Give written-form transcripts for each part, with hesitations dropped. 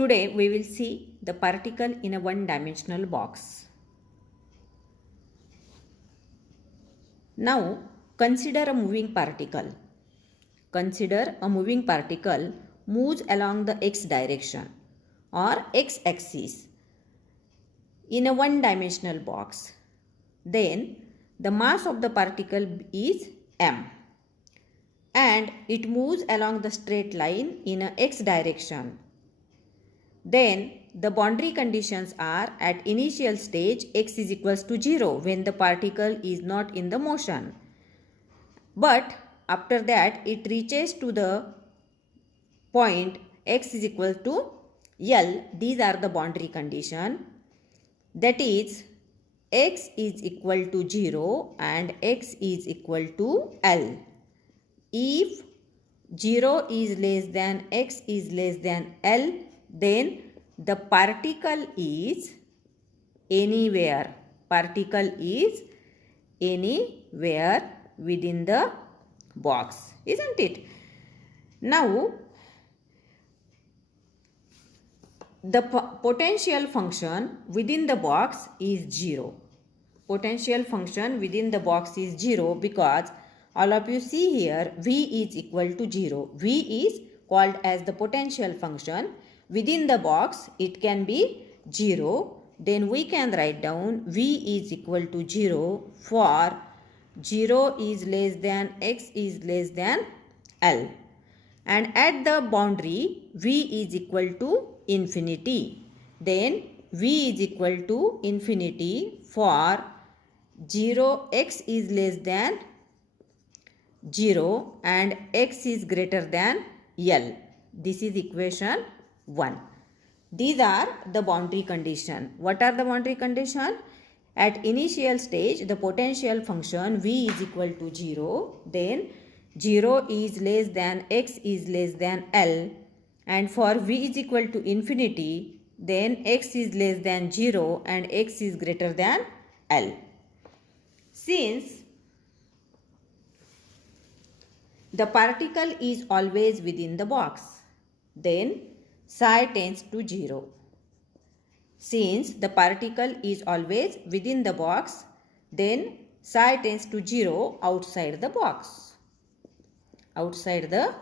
Today we will see the particle in a one-dimensional box. Now consider a moving particle. Consider a moving particle moves along the x direction or x-axis in a one-dimensional box. Then the mass of the particle is m and it moves along the straight line in a x direction. Then the boundary conditions are at initial stage x is equals to 0 when the particle is not in the motion. But after that it reaches to the point x is equal to L. These are the boundary condition. That is x is equal to 0 and x is equal to L. If 0 is less than x is less than L, then the particle is anywhere. Particle is anywhere within the box, isn't it? Now, the potential function within the box is 0. Potential function within the box is 0 because all of you see here V is equal to 0. V is called as the potential function. Within the box it can be 0. Then we can write down V is equal to 0 for 0 is less than x is less than L. And at the boundary V is equal to infinity. Then V is equal to infinity for 0 x is less than 0 and x is greater than L. This is equation 1. These are the boundary condition. What are the boundary condition? At initial stage the potential function V is equal to 0. Then 0 is less than x is less than L. And for V is equal to infinity, then x is less than 0 and x is greater than L. Since the particle is always within the box, then psi tends to 0. Since the particle is always within the box, then psi tends to 0 outside the box. Outside the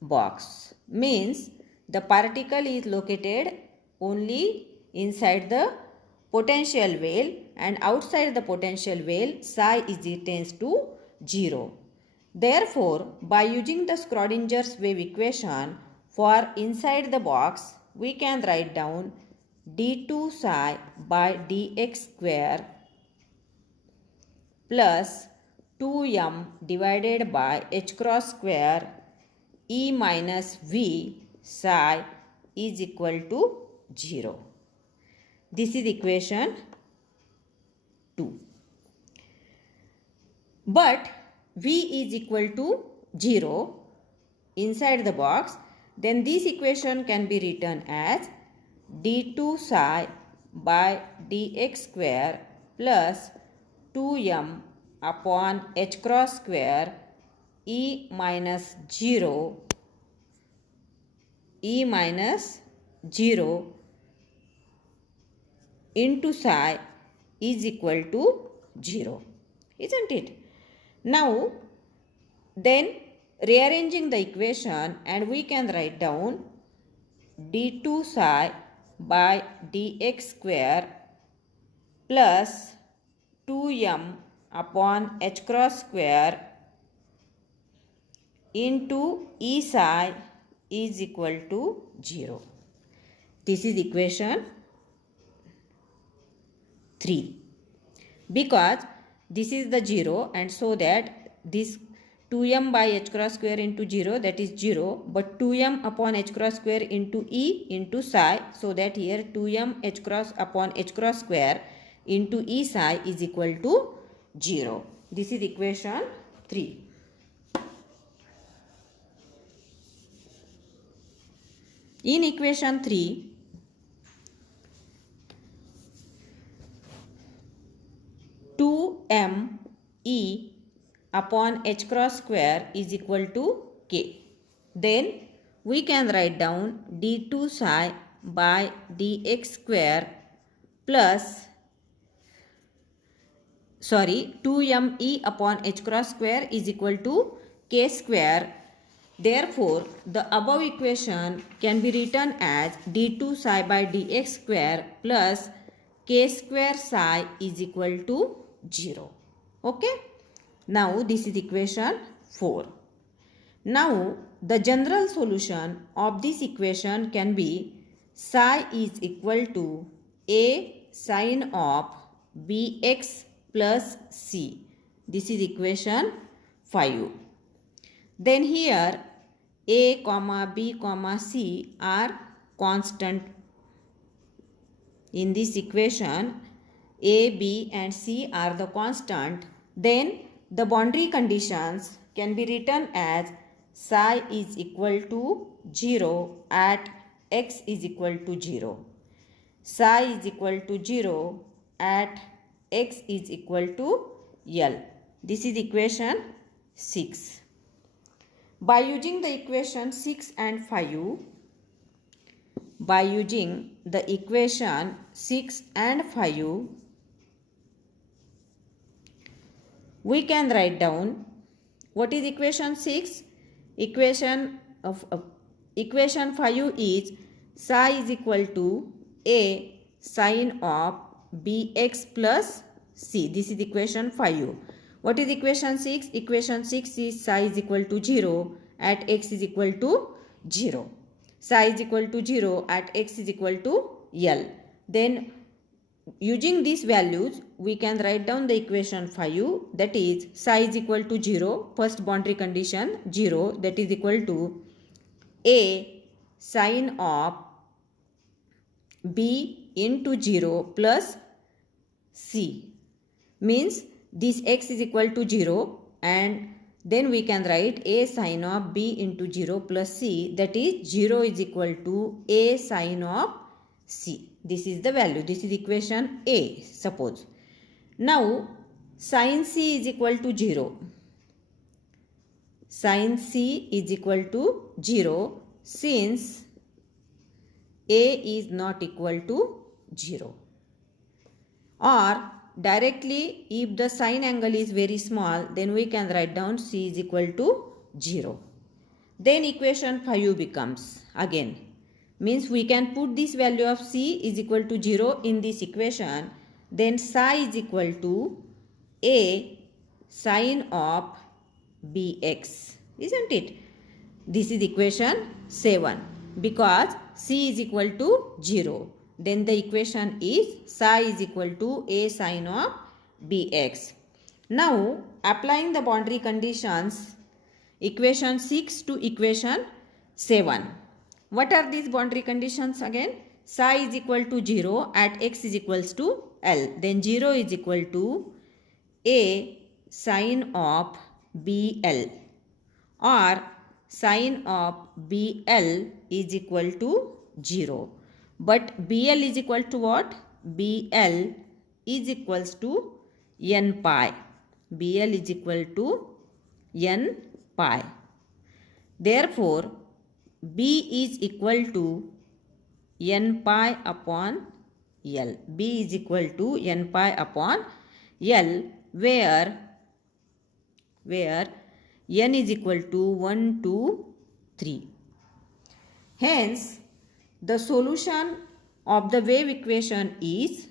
box means the particle is located only inside the potential veil, and outside the potential veil psi tends to 0. Therefore, by using the Schrodinger's wave equation for inside the box, we can write down d2 psi by dx square plus 2m divided by h cross square E minus V psi is equal to 0. This is equation 2. But V is equal to 0 inside the box, then this equation can be written as d2 psi by dx square plus 2m upon h cross square E minus 0 into psi is equal to 0, isn't it? Now, then rearranging the equation, and we can write down d2 psi by dx square plus 2m upon h cross square into E psi is equal to 0. This is equation 3. Because this is the 0, and so that this 2m by h cross square into 0, that is 0, but 2m upon h cross square into E into psi, so that here 2m h cross upon h cross square into E psi is equal to 0. This is equation 3. In equation 3, m E upon h cross square is equal to k. Then we can write down d2 psi by dx square plus 2me upon h cross square is equal to k square. Therefore, the above equation can be written as d2 psi by dx square plus k square psi is equal to 0. Okay. Now, this is equation 4. Now, the general solution of this equation can be psi is equal to a sine of bx plus c. This is equation 5. Then here a, b, c are constant. In this equation, a, b and c are the constant. Then the boundary conditions can be written as psi is equal to 0 at x is equal to 0. Psi is equal to 0 at x is equal to L. This is equation 6. By using the equation 6 and 5, we can write down what is equation 6. Equation 5 is psi is equal to a sine of bx plus c. This is equation 5. What is equation 6? Equation 6 is psi is equal to 0 at x is equal to 0. Psi is equal to 0 at x is equal to L. Then using these values, we can write down the equation 5, that is psi is equal to 0, first boundary condition 0, that is equal to a sine of b into 0 plus c, means this x is equal to 0, and then we can write a sine of b into 0 plus c, that is 0 is equal to a sine of c. This is the value. This is equation A, suppose. Now, sin c is equal to 0. Sin c is equal to 0 since a is not equal to 0. Or directly, if the sine angle is very small, then we can write down c is equal to 0. Then equation 5 becomes, again, means we can put this value of c is equal to 0 in this equation. Then psi is equal to a sine of bx, isn't it? This is equation 7 because c is equal to 0. Then the equation is psi is equal to a sine of bx. Now, applying the boundary conditions, equation 6 to equation 7. What are these boundary conditions again? Psi is equal to 0 at x is equals to L. Then 0 is equal to a sine of BL, or sine of BL is equal to 0. But BL is equal to what? BL is equals to n pi. BL is equal to n pi. Therefore, B is equal to n pi upon L. B is equal to n pi upon L, where n is equal to 1, 2, 3. Hence, the solution of the wave equation is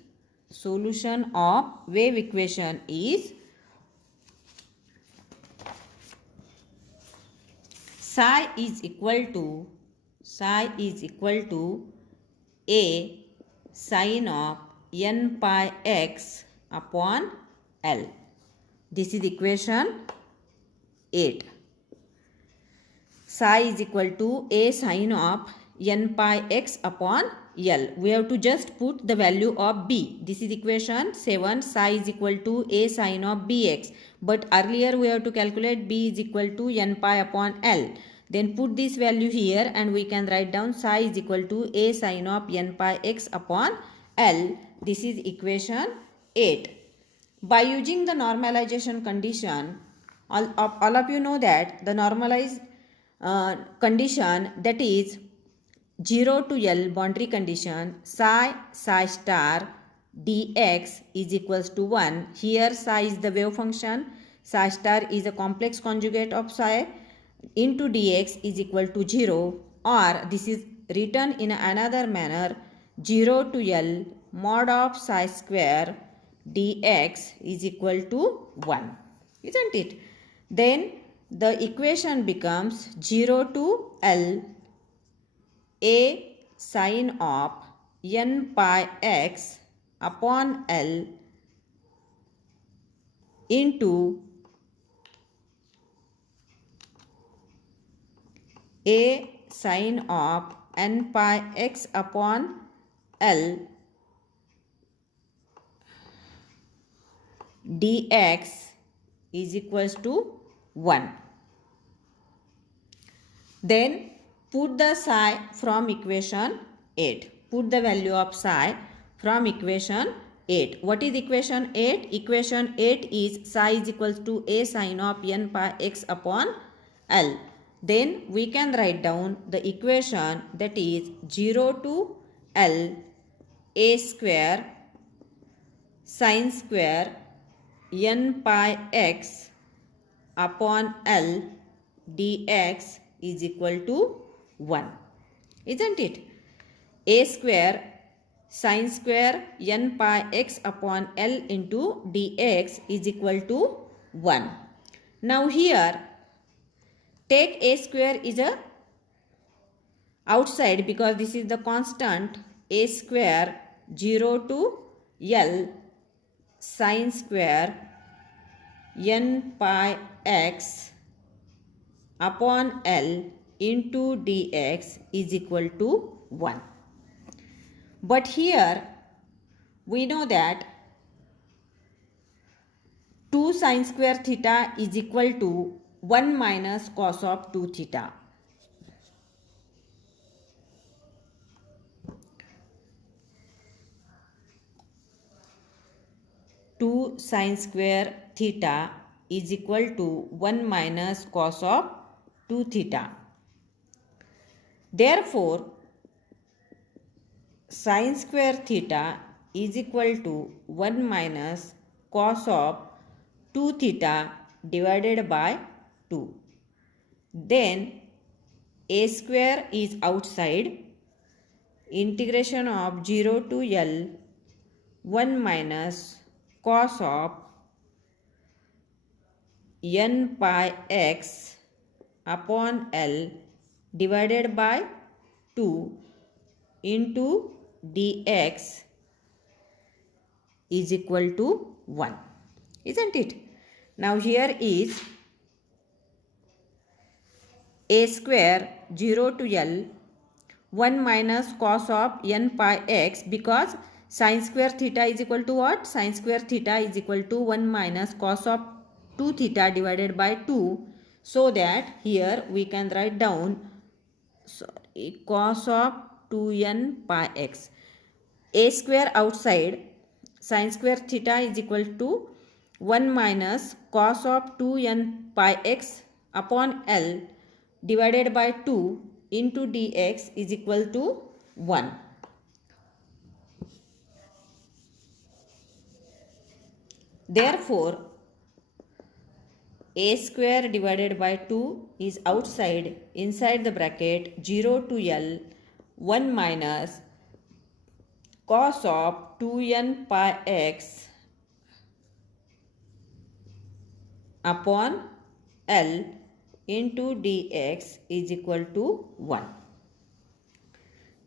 psi is equal to a sine of n pi x upon L. This is equation 8. Psi is equal to a sine of n pi x upon L. We have to just put the value of b. This is equation 7. Psi is equal to a sine of bx. But earlier we have to calculate b is equal to n pi upon L. Then put this value here and we can write down psi is equal to a sine of n pi x upon L. This is equation 8. By using the normalization condition, all of you know that the normalized condition, that is 0 to L boundary condition, psi star dx is equals to 1. Here psi is the wave function, psi star is a complex conjugate of psi, into dx is equal to 0, or this is written in another manner, 0 to L mod of psi square dx is equal to 1, isn't it? Then the equation becomes 0 to L a sine of n pi x upon L into a sine of n pi x upon L dx is equals to 1. Then put the psi from equation 8. Put the value of psi from equation 8. What is equation 8? Equation 8 is psi is equals to a sine of n pi x upon L. Then we can write down the equation, that is 0 to L a square sine square n pi x upon L dx is equal to 1, isn't it? A square sine square n pi x upon L into dx is equal to 1. Now here take a square is a outside, because this is the constant. A square 0 to L sine square n pi x upon L into dx is equal to 1. But here we know that 2 sine square theta is equal to 1 minus cos of 2 theta. Two sine square theta is equal to 1 minus cos of 2 theta. Therefore, sine square theta is equal to 1 minus cos of 2 theta divided by 2. Then a square is outside. Integration of 0 to L 1 minus cos of n pi x upon L divided by 2 into dx is equal to 1, isn't it? Now here is a square 0 to L 1 minus cos of n pi x, because sine square theta is equal to what? Sine square theta is equal to 1 minus cos of 2 theta divided by 2. So that here we can write down cos of 2n pi x. A square outside, sine square theta is equal to 1 minus cos of 2n pi x upon L divided by 2 into dx is equal to 1. Therefore, a square divided by 2 is outside. Inside the bracket 0 to L 1 minus cos of 2n pi x upon L into dx is equal to 1.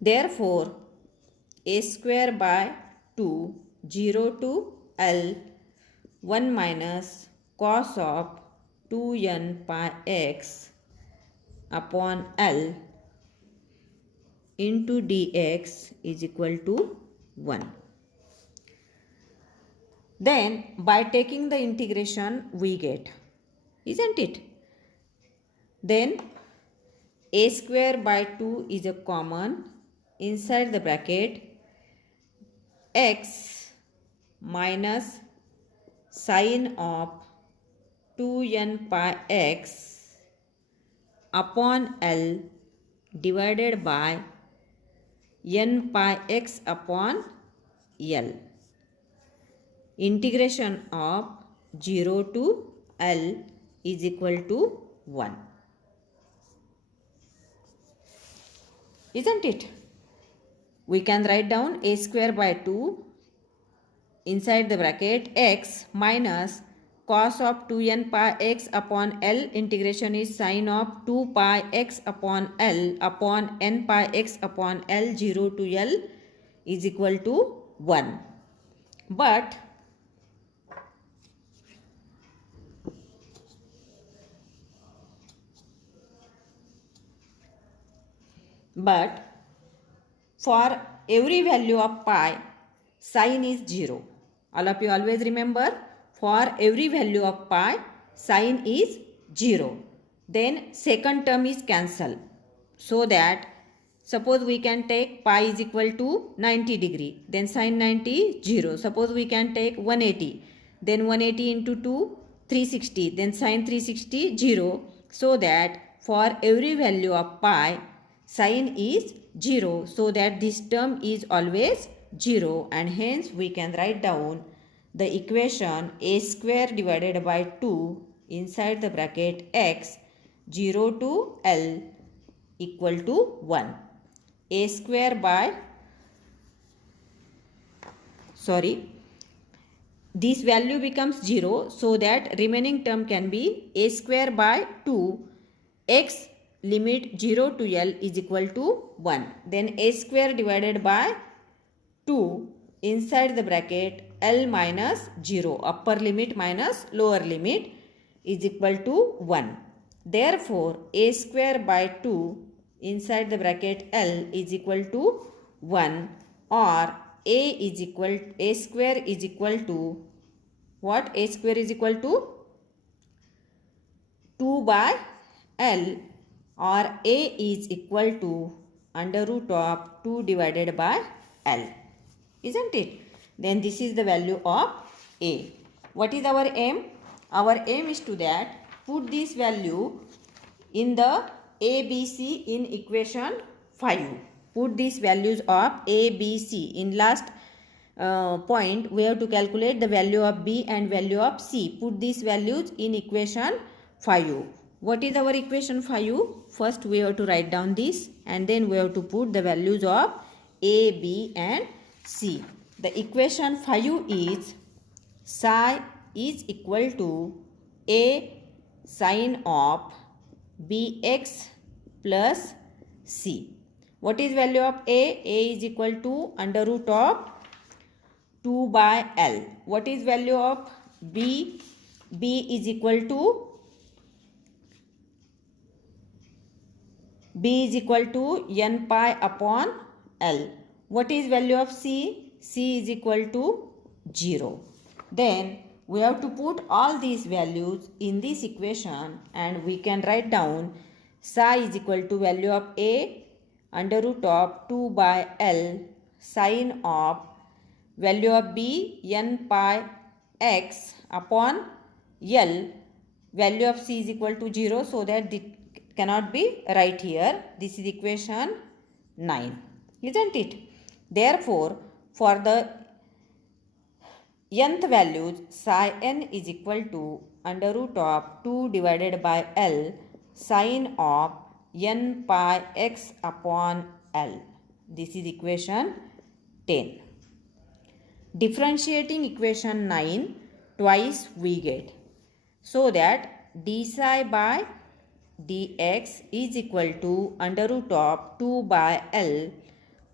Therefore, a square by 2 0 to L 1 minus cos of 2n pi x upon L into dx is equal to 1. Then by taking the integration we get, isn't it? Then a square by 2 is a common. Inside the bracket x minus sine of 2n pi x upon L divided by n pi x upon L. Integration of 0 to L is equal to 1. Isn't it? We can write down a square by 2 inside the bracket x minus cos of 2n pi x upon L. Integration is sine of 2 pi x upon L upon n pi x upon L. 0 to L is equal to 1. But for every value of pi, sine is 0. All of you always remember, for every value of pi, sine is 0. Then second term is cancelled. So that suppose we can take pi is equal to 90 degree. Then sine 90, 0. Suppose we can take 180. Then 180 into 2, 360. Then sine 360, 0. So that for every value of pi, sine is 0, so that this term is always 0, and hence we can write down the equation a square divided by 2 inside the bracket x 0 to L equal to 1. A square by, this value becomes 0, so that remaining term can be a square by 2 x limit 0 to L is equal to 1. Then a square divided by 2 inside the bracket L minus 0, upper limit minus lower limit, is equal to 1. Therefore, a square by 2 inside the bracket L is equal to 1, or a square is equal to what? A square is equal to 2 by L, or a is equal to under root of 2 divided by L. Isn't it? Then this is the value of a. What is our aim? Our aim is to that put this value in the a, b, c in equation 5. Put these values of a, b, c. In last point we have to calculate the value of b and value of c. Put these values in equation 5. What is our equation 5? First we have to write down this, and then we have to put the values of a, b and c. The equation 5 is psi is equal to a sine of bx plus c. What is value of a? A is equal to under root of 2 by L. What is value of b? B is equal to n pi upon L. What is value of c? C is equal to 0. Then we have to put all these values in this equation, and we can write down psi is equal to value of a under root of 2 by L sine of value of b n pi x upon L. Value of c is equal to 0, so that it cannot be right here. This is equation 9. Isn't it? Therefore, for the nth values, psi n is equal to under root of 2 divided by L sine of n pi x upon L. This is equation 10. Differentiating equation 9 twice we get, so that d psi by dx is equal to under root of 2 by L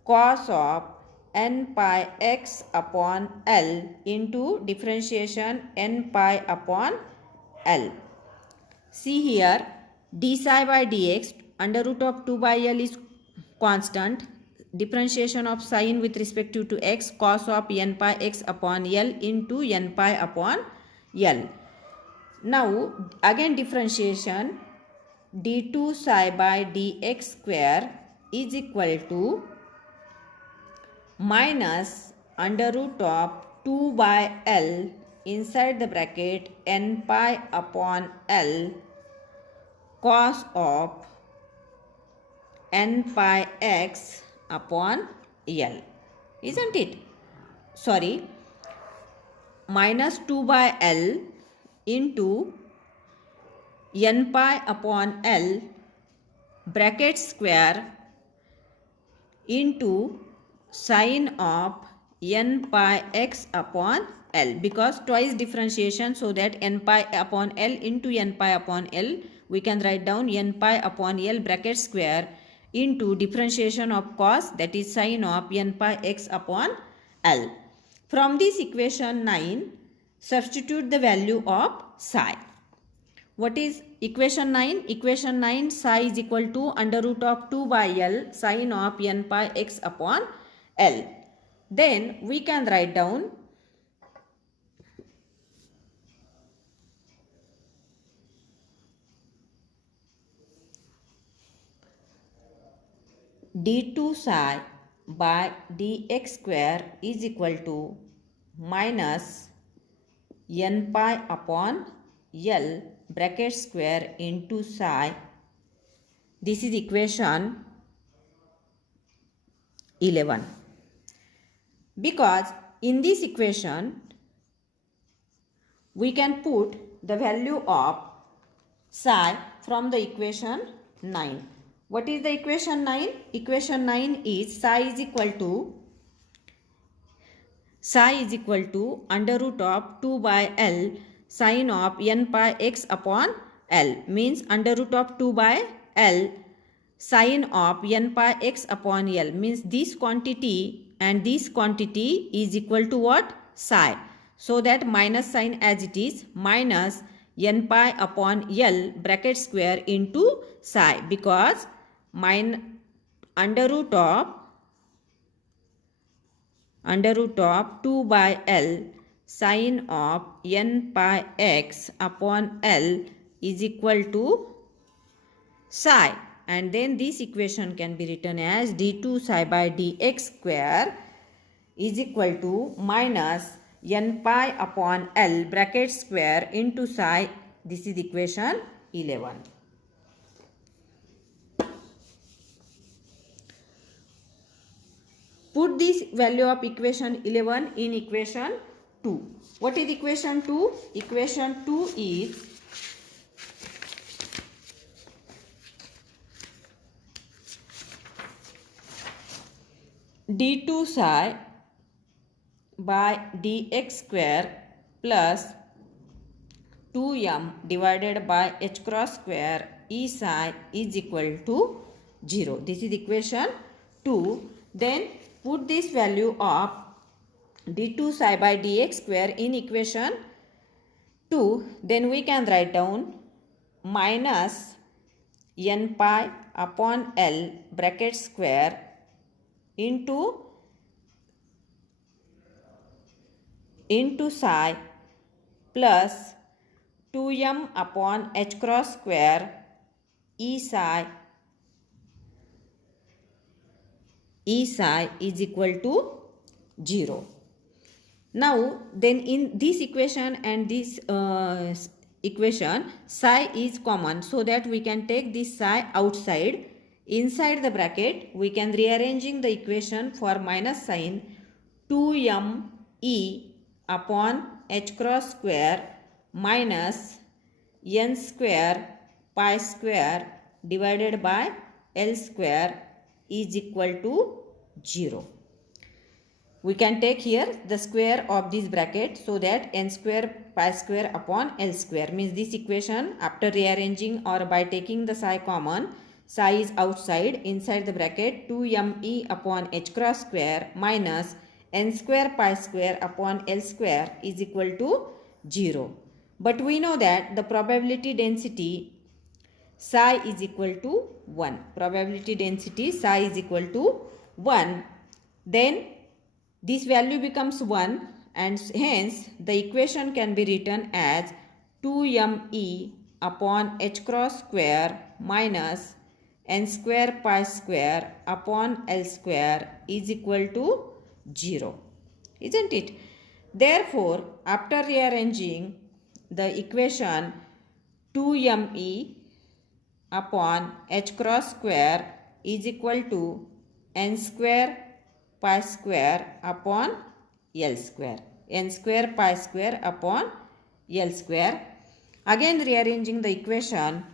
cos of n pi x upon L into differentiation n pi upon L. See here, d psi by dx under root of 2 by L is constant. Differentiation of sine with respect to x, cos of n pi x upon L into n pi upon L. Now again differentiation, d2 psi by dx square is equal to minus under root of 2 by L inside the bracket n pi upon L cos of n pi x upon L, isn't it? Sorry, minus 2 by L into n pi upon L bracket square into sine of n pi x upon L, because twice differentiation, so that n pi upon L into n pi upon L, we can write down n pi upon L bracket square into differentiation of cos, that is sine of n pi x upon L. From this equation 9, substitute the value of psi. What is equation 9? Equation 9, psi is equal to under root of 2 by L sine of n pi x upon L. Then we can write down d2 psi by dx square is equal to minus n pi upon L bracket square into psi. This is equation 11. Because in this equation we can put the value of psi from the equation 9. What is the equation 9? Equation 9 is psi is equal to under root of 2 by L sine of n pi x upon L, means under root of 2 by L sine of n pi x upon L, means this quantity and this quantity is equal to what? Psi. So that minus sign as it is, minus n pi upon L bracket square into psi, because under root of 2 by L sine of n pi x upon L is equal to psi, and then this equation can be written as d2 psi by dx square is equal to minus n pi upon L bracket square into psi. This is equation 11. Put this value of equation 11 in equation 2. What is equation 2? Equation 2 is d2 psi by dx square plus 2m divided by h cross square e psi is equal to 0. This is equation 2. Then put this value of d2 psi by dx square in equation 2. Then we can write down minus n pi upon L bracket square into psi plus 2m upon h cross square e psi is equal to 0. Now then in this equation and this equation, psi is common, so that we can take this psi outside. Inside the bracket we can rearranging the equation for minus sign 2m e upon h cross square minus n square pi square divided by L square is equal to 0. We can take here the square of this bracket, so that n square pi square upon L square, means this equation after rearranging or by taking the psi common, psi is outside. Inside the bracket 2me upon h cross square minus n square pi square upon L square is equal to 0. But we know that the probability density psi is equal to 1. Probability density psi is equal to 1. Then this value becomes 1, and hence the equation can be written as 2me upon h cross square minus n square pi square upon L square is equal to 0. Isn't it? Therefore, after rearranging the equation 2me upon h cross square is equal to n square pi square upon L square. N square pi square upon L square. Again rearranging the equation,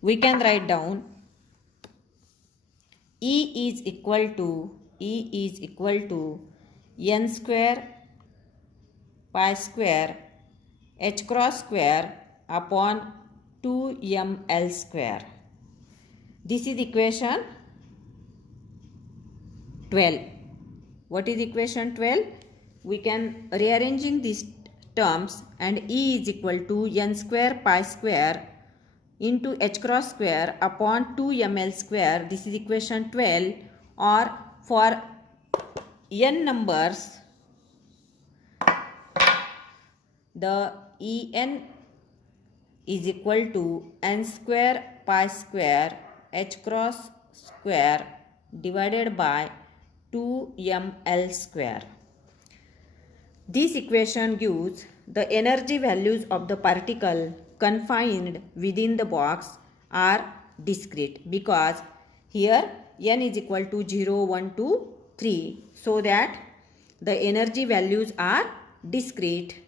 we can write down E is equal to n square pi square h cross square upon 2ml square. This is equation 12. What is equation 12? We can rearranging these terms, and E is equal to n square pi square into h cross square upon 2ml square. This is equation 12. Or for n numbers, the En is equal to n square pi square h cross square divided by 2ml square. This equation gives the energy values of the particle confined within the box are discrete, because here n is equal to 0, 1, 2, 3, so that the energy values are discrete.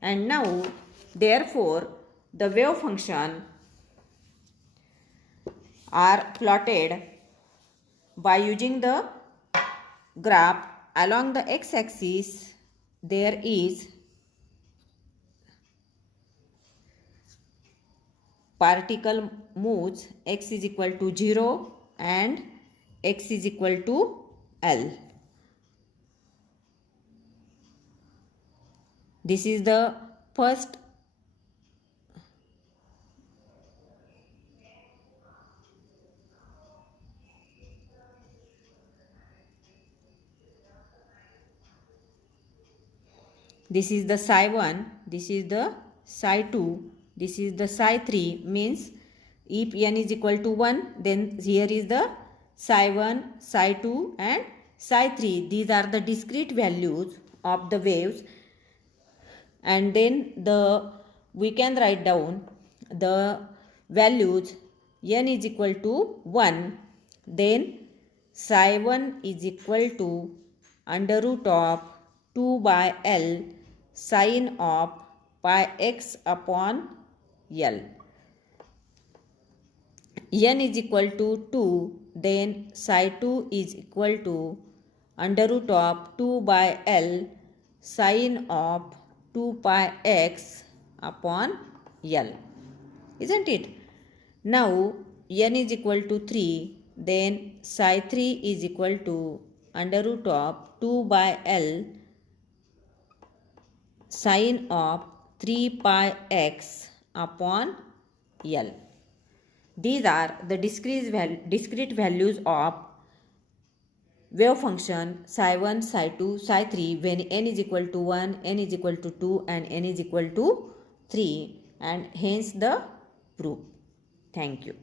And now therefore the wave function are plotted by using the graph. Along the x-axis there is particle moves, x is equal to 0 and x is equal to L. This is the first this is the psi 1, this is the psi 2, this is the psi 3. Means if n is equal to 1, then here is the psi 1, psi 2 and psi 3. These are the discrete values of the waves. And then we can write down the values. N is equal to 1, then psi 1 is equal to under root of 2 by L sine of pi x upon L. N is equal to 2, then psi 2 is equal to under root of 2 by L sine of 2 pi x upon L. Isn't it? Now n is equal to 3, then psi 3 is equal to under root of 2 by L sine of 3 pi x upon L. These are the discrete values of wave function psi 1, psi 2, psi 3 when n is equal to 1, n is equal to 2 and n is equal to 3, and hence the proof. Thank you.